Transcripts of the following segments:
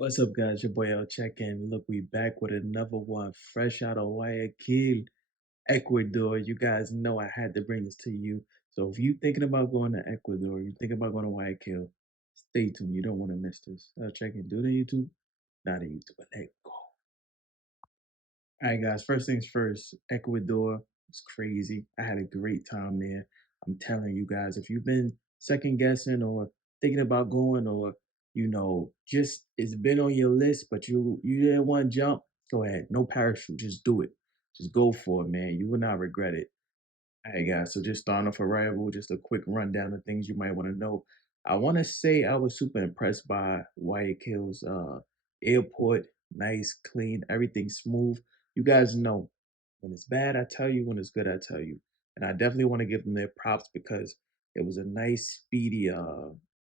What's up, guys? Your boy L Check In. Look, we back with another one fresh out of Guayaquil, Ecuador. You guys know I had to bring this to you. So if you thinking about going to Ecuador, you thinking about going to Guayaquil, stay tuned. You don't want to miss this. L Check In. Do it on YouTube, not on YouTube. But let go. All right, guys. First things first. Ecuador was crazy. I had a great time there. I'm telling you guys, if you've been second guessing or thinking about going, or just it's been on your list, but you didn't want to jump, go ahead. No parachute. Just do it. Just go for it, man. You will not regret it. Hey guys, so just starting off Arrival, just a quick rundown of things you might want to know. I want to say I was super impressed by Guayaquil's airport. Nice, clean, everything smooth. You guys know when it's bad, I tell you. When it's good, I tell you. And I definitely want to give them their props because it was a nice, speedy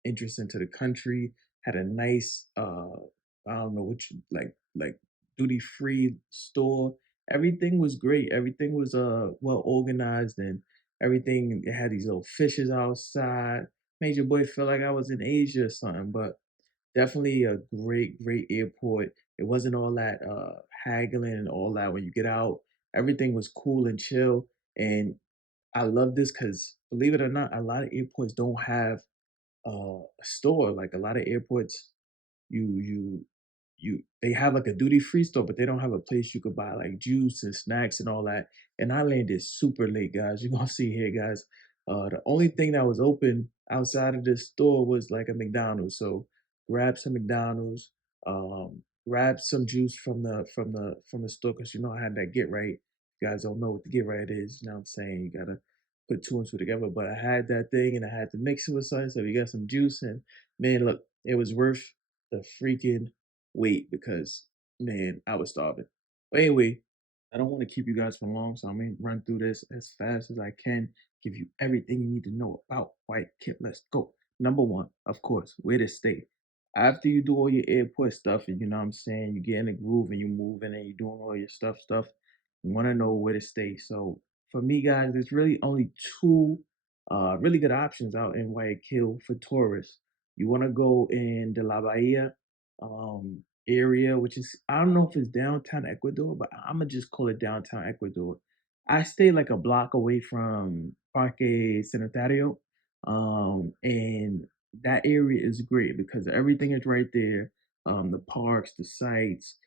entrance into the country. Had a nice, I don't know what you like duty free store. Everything was great. Everything was well organized, and everything, it had these little fishes outside. Made your boy feel like I was in Asia or something. But definitely a great airport. It wasn't all that haggling and all that. When you get out, everything was cool and chill. And I love this because, believe it or not, a lot of airports don't have a store. Like a lot of airports, you they have like a duty free store, but they don't have a place you could buy like juice and snacks and all that. And I landed super late, guys. You're gonna see here, guys. The only thing that was open outside of this store was like a McDonald's. So grab some McDonald's, grab some juice from the store because you know I had that get right. You guys don't know what the get right is, you know what I'm saying? You gotta put two and two together. But I had that thing and I had to mix it with something. So we got some juice and man, look, it was worth the freaking wait because man, I was starving. But anyway, I don't want to keep you guys for long, so I'm gonna run through this as fast as I can, give you everything you need to know about White Kit. Let's go. Number one, of course, where to stay. After you do all your airport stuff, and you know what I'm saying, you get in the groove and you moving and you're doing all your stuff, you want to know where to stay. So for me, guys, there's really only two really good options out in Guayaquil for tourists. You want to go in the La Bahia area, which is, I don't know if it's downtown Ecuador, but I'm gonna just call it downtown Ecuador. I stay like a block away from Parque Sanitario, and that area is great because everything is right there. The parks, the sites.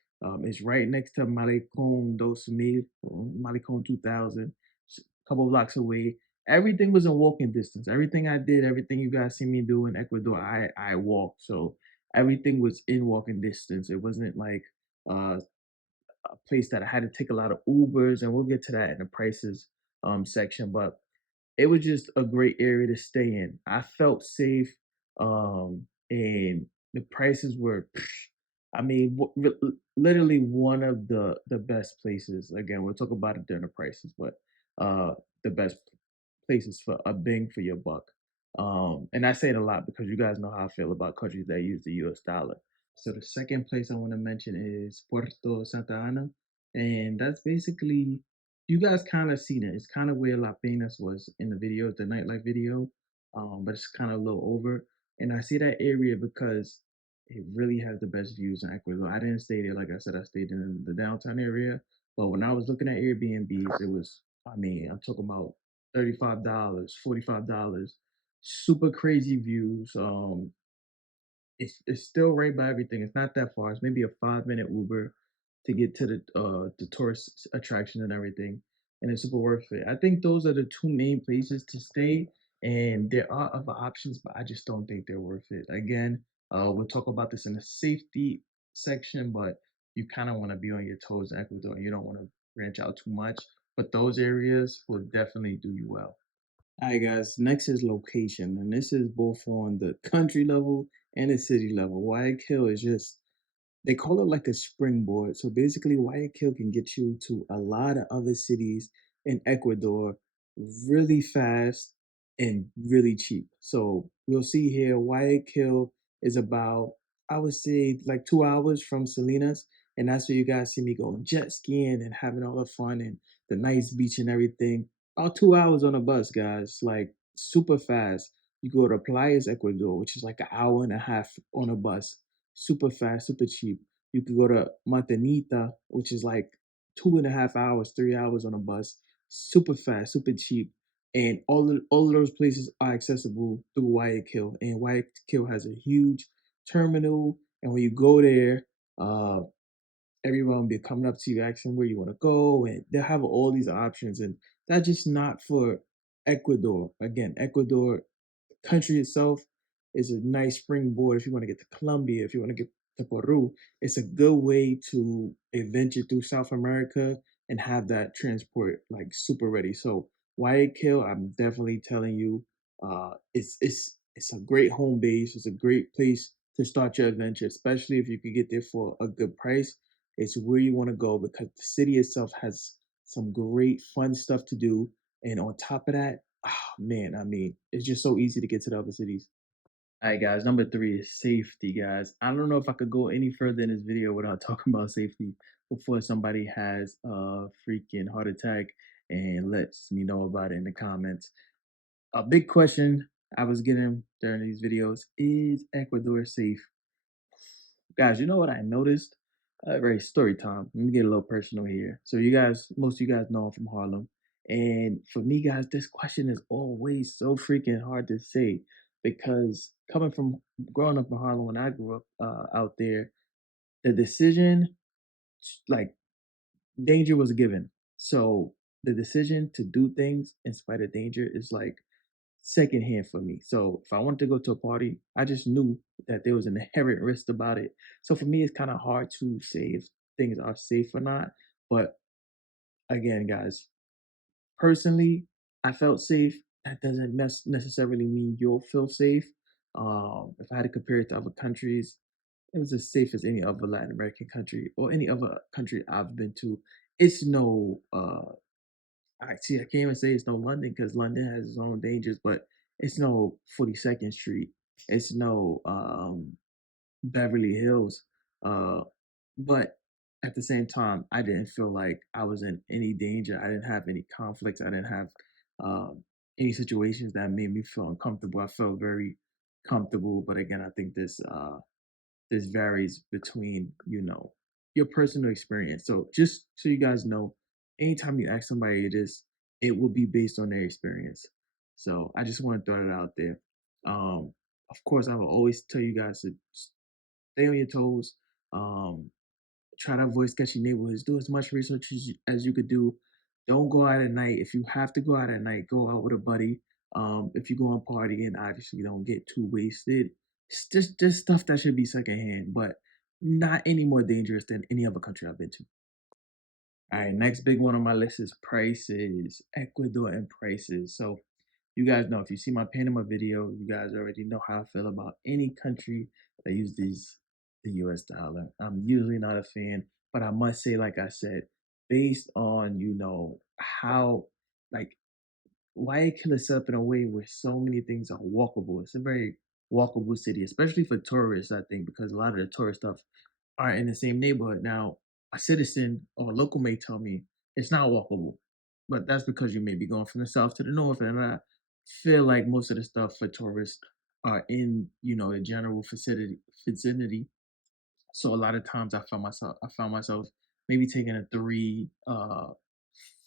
It's right next to Malecon 2000, Malecon 2000, a couple blocks away. Everything was in walking distance. Everything I did, everything you guys see me do in Ecuador, I walked. So everything was in walking distance. It wasn't like uh, a place that I had to take a lot of Ubers, and we'll get to that in the prices section. But it was just a great area to stay in. I felt safe, and the prices were, I mean, literally one of the best places. Again, we'll talk about it during the prices, but the best places for a bang for your buck. And I say it a lot because you guys know how I feel about countries that use the US dollar. So the second place I want to mention is Puerto Santa Ana. And that's basically, you guys kind of seen it. It's kind of where La Penas was in the video, the nightlife video. But it's kind of a little over. And I see that area because it really has the best views in Ecuador. I didn't stay there, like I said, I stayed in the downtown area. But when I was looking at Airbnbs, it was, I mean, I'm talking about $35, $45, super crazy views. It's still right by everything. It's not that far. It's maybe a 5 minute Uber to get to the tourist attraction and everything, and it's super worth it. I think those are the two main places to stay, and there are other options, but I just don't think they're worth it. Again, we'll talk about this in the safety section, but you kind of want to be on your toes in Ecuador. You don't want to branch out too much, but those areas will definitely do you well. Alright guys, next is location, and this is both on the country level and the city level. Guayaquil is just, they call it like a springboard. So basically, Guayaquil can get you to a lot of other cities in Ecuador really fast and really cheap. So we'll see here, Guayaquil is about, I would say, like 2 hours from Salinas. And that's where you guys see me going jet skiing and having all the fun and the nice beach and everything. About 2 hours on a bus, guys, like super fast. You go to Playas, Ecuador, which is like an hour and a half on a bus. super fast, super cheap. You could go to Mantenita, which is like 2.5 hours, 3 hours on a bus, super fast, super cheap. And all of those places are accessible through Guayaquil. And Guayaquil has a huge terminal. And when you go there, uh, everyone will be coming up to you asking where you want to go, and they'll have all these options. And that's just not for Ecuador. Again, Ecuador country itself is a nice springboard if you want to get to Colombia, if you want to get to Peru. It's a good way to adventure through South America and have that transport like super ready. So Guayaquil, I'm definitely telling you, it's a great home base. It's a great place to start your adventure, especially if you could get there for a good price. It's where you want to go because the city itself has some great fun stuff to do. And on top of that, oh, man, I mean, it's just so easy to get to the other cities. All right, guys. Number three is safety, guys. I don't know if I could go any further in this video without talking about safety before somebody has a freaking heart attack and lets me know about it in the comments. A big question I was getting during these videos is Ecuador safe? Guys, you know what I noticed? Very story time. Let me get a little personal here. So you guys, most of you guys know I'm from Harlem. And for me, guys, this question is always so freaking hard to say because coming from growing up in Harlem when I grew up out there, the decision, like danger was given. So the decision to do things in spite of danger is like secondhand for me. So if I wanted to go to a party, I just knew that there was an inherent risk about it. So for me, it's kind of hard to say if things are safe or not. But again, guys, personally, I felt safe. That doesn't necessarily mean you'll feel safe. If I had to compare it to other countries, it was as safe as any other Latin American country or any other country I've been to. It's no I can't even say it's no London because London has its own dangers, but it's no 42nd Street. It's no Beverly Hills. Uh, but at the same time, I didn't feel like I was in any danger. I didn't have any conflicts. I didn't have any situations that made me feel uncomfortable. I felt very comfortable. But again, I think this varies between, your personal experience. So just so you guys know, anytime you ask somebody this, it will be based on their experience. So I just want to throw it out there. Of course, I will always tell you guys to stay on your toes. Um, Try to avoid sketchy neighborhoods. Do as much research as you could do. Don't go out at night. If you have to go out at night, go out with a buddy. If you go on party and obviously don't get too wasted. It's just stuff that should be secondhand, but not any more dangerous than any other country I've been to. All right, next big one on my list is prices. Ecuador and prices. So you guys know if you see my Panama video, you guys already know how I feel about any country that uses the US dollar. I'm usually not a fan, but I must say, like I said, based on how like Guayaquil is set up in a way where so many things are walkable. It's a very walkable city, especially for tourists, I think, because a lot of the tourist stuff are in the same neighborhood. Now, a citizen or a local may tell me it's not walkable, but that's because you may be going from the south to the north, and I feel like most of the stuff for tourists are in the general vicinity. So a lot of times I found myself maybe taking a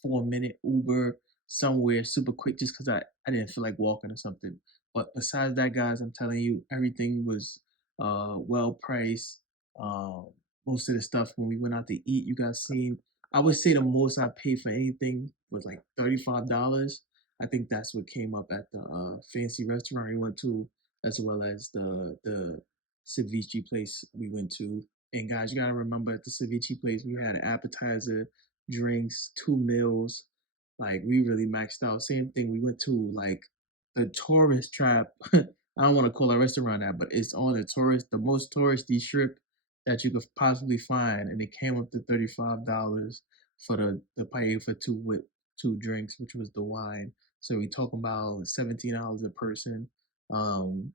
4 minute Uber somewhere super quick just because I didn't feel like walking or something. But besides that, guys, I'm telling you, everything was well priced. Um, Most of the stuff when we went out to eat, you guys seen. I would say the most I paid for anything was like $35. I think that's what came up at the fancy restaurant we went to, as well as the ceviche place we went to. And guys, you gotta remember at the ceviche place, we had an appetizer, drinks, 2 meals. Like we really maxed out. Same thing. We went to like the tourist trap. I don't want to call a restaurant that, but it's on the most touristy strip that you could possibly find, and it came up to $35 for the paella for two with two drinks, which was the wine. So we talking about $17 a person. Um,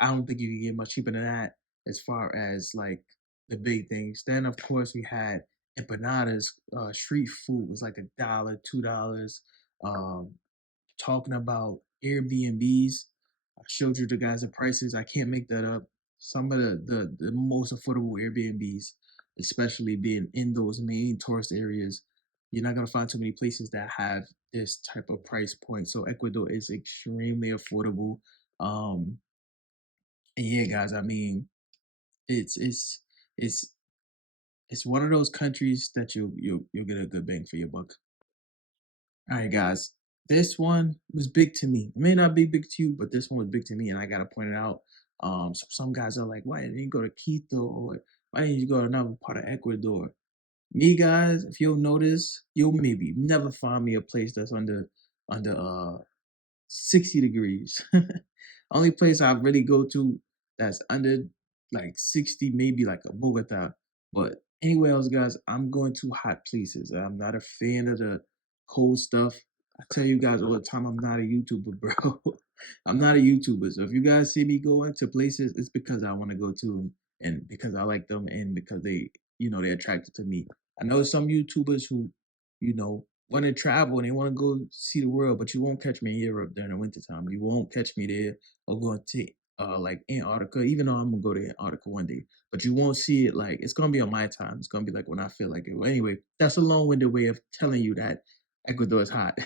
I don't think you can get much cheaper than that as far as like the big things. Then of course we had empanadas. Street food was like $1, $2. Um, Talking about Airbnbs, I showed you the guys the prices. I can't make that up. some of the most affordable Airbnbs, especially being in those main tourist areas. You're not gonna find too many places that have this type of price point. So Ecuador is extremely affordable. Um, and yeah, guys, I mean, it's it's it's it's one of those countries that you'll get a good bang for your buck. All right, guys. This one was big to me. It may not be big to you, but this one was big to me, and I gotta point it out. So some guys are like, "Why didn't you go to Quito? Or why didn't you go to another part of Ecuador?" Me, guys, if you'll notice, you'll maybe never find me a place that's under 60 degrees. Only place I really go to that's under like 60, maybe like a Bogota. But anywhere else, guys, I'm going to hot places. I'm not a fan of the cold stuff. I tell you guys all the time, I'm not a YouTuber, bro. I'm not a YouTuber. So if you guys see me going to places, it's because I want to go to them and because I like them and because they're attracted to me. I know some YouTubers who, want to travel and they want to go see the world, but you won't catch me in Europe during the wintertime. You won't catch me there or going to like Antarctica, even though I'm gonna go to Antarctica one day. But you won't see it like it's gonna be on my time. It's gonna be like when I feel like it. Well, anyway, that's a long-winded way of telling you that Ecuador is hot.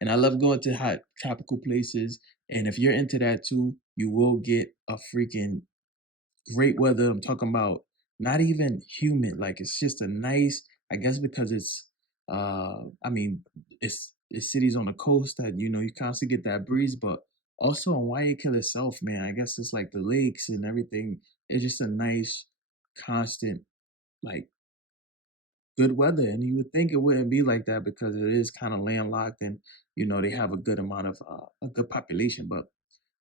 And I love going to hot tropical places. And if you're into that too, you will get a freaking great weather. I'm talking about not even humid. Like it's just a nice, I guess because I mean, it's cities on the coast that you constantly get that breeze, but also in Guayaquil itself, man, I guess it's like the lakes and everything. It's just a nice, constant, like good weather. And you would think it wouldn't be like that because it is kind of landlocked and they have a good amount of a good population, but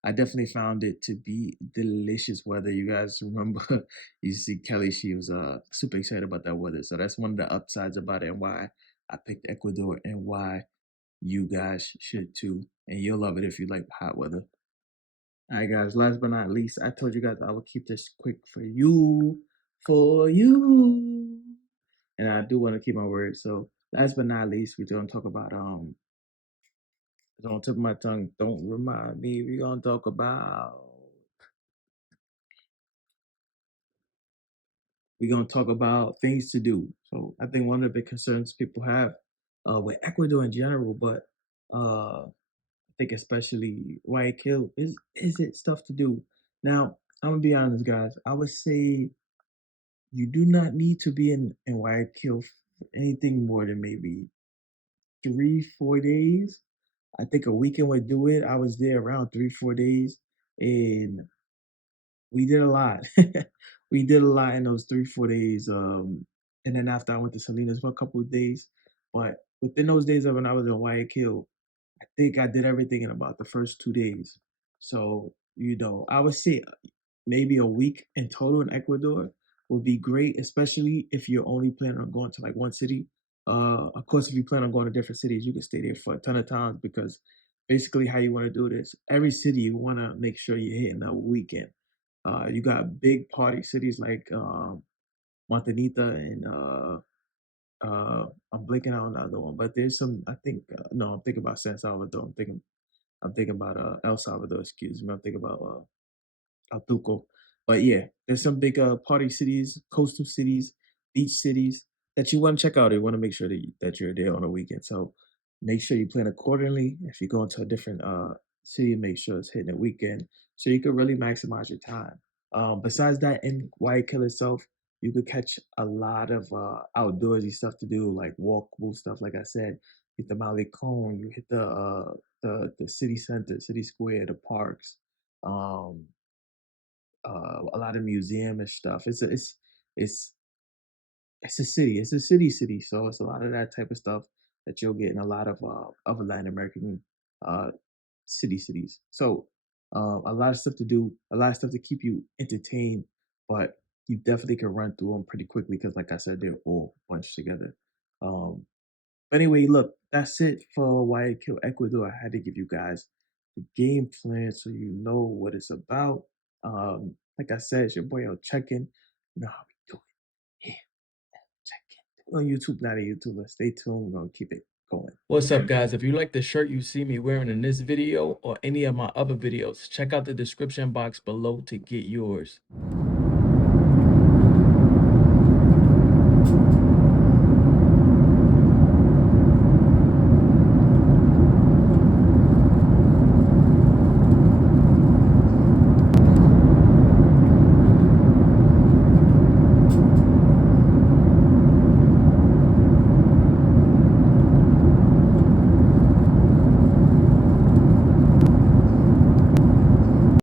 I definitely found it to be delicious weather. You guys remember, you see Kelly, she was super excited about that weather. So that's one of the upsides about it and why I picked Ecuador and why you guys should too. And you'll love it if you like hot weather. All right, guys, last but not least, I told you guys I would keep this quick for you, for you. And I do want to keep my word. So last but not least, we're gonna talk about it's on the tip of my tongue. Don't remind me. We're gonna talk about things to do. So I think one of the big concerns people have with Ecuador in general, but I think especially Guayaquil is it stuff to do. Now I'm gonna be honest, guys. I would say you do not need to be in Guayaquil for anything more than maybe 3 4 days. I think a weekend would do it. I was there around 3 4 days, and we did a lot. We did a lot in those 3 4 days. And then after I went to Salinas for a couple of days, but within those days of when I was in Guayaquil, I think I did everything in about the first 2 days. So I would say maybe a week in total in Ecuador would be great, especially if you're only planning on going to like one city. Of course, if you plan on going to different cities, you can stay there for a ton of times because basically how you want to do this, every city you want to make sure you're hitting a weekend. You got big party cities like Montanita and I'm blinking out on the other one, but there's some. I think no, I'm thinking about San Salvador. I'm thinking about El Salvador. Excuse me. I'm thinking about Altuco. But yeah, there's some big party cities, coastal cities, beach cities that you want to check out. You want to make sure that you're there on a weekend. So make sure you plan accordingly. If you go into a different city, make sure it's hitting a weekend so you can really maximize your time. Besides that, in Guayaquil itself, you could catch a lot of outdoorsy stuff to do, like walkable stuff. Like I said, hit the Malecon, you hit the city center, city square, the parks. Um, a lot of museum and stuff. It's it's a city. It's a city. So it's a lot of that type of stuff that you'll get in a lot of other Latin American uh cities. So a lot of stuff to do, a lot of stuff to keep you entertained, but you definitely can run through them pretty quickly because, like I said, they're all bunched together. Um, but anyway, look, that's it for Why I Kill Ecuador. I had to give you guys the game plan so you know what it's about. Like I said, it's your boy El Checking. You know how we do it. Yeah, check it. On YouTube, not a YouTuber. Stay tuned. We're gonna keep it going. What's up, guys? If you like the shirt you see me wearing in this video or any of my other videos, check out the description box below to get yours.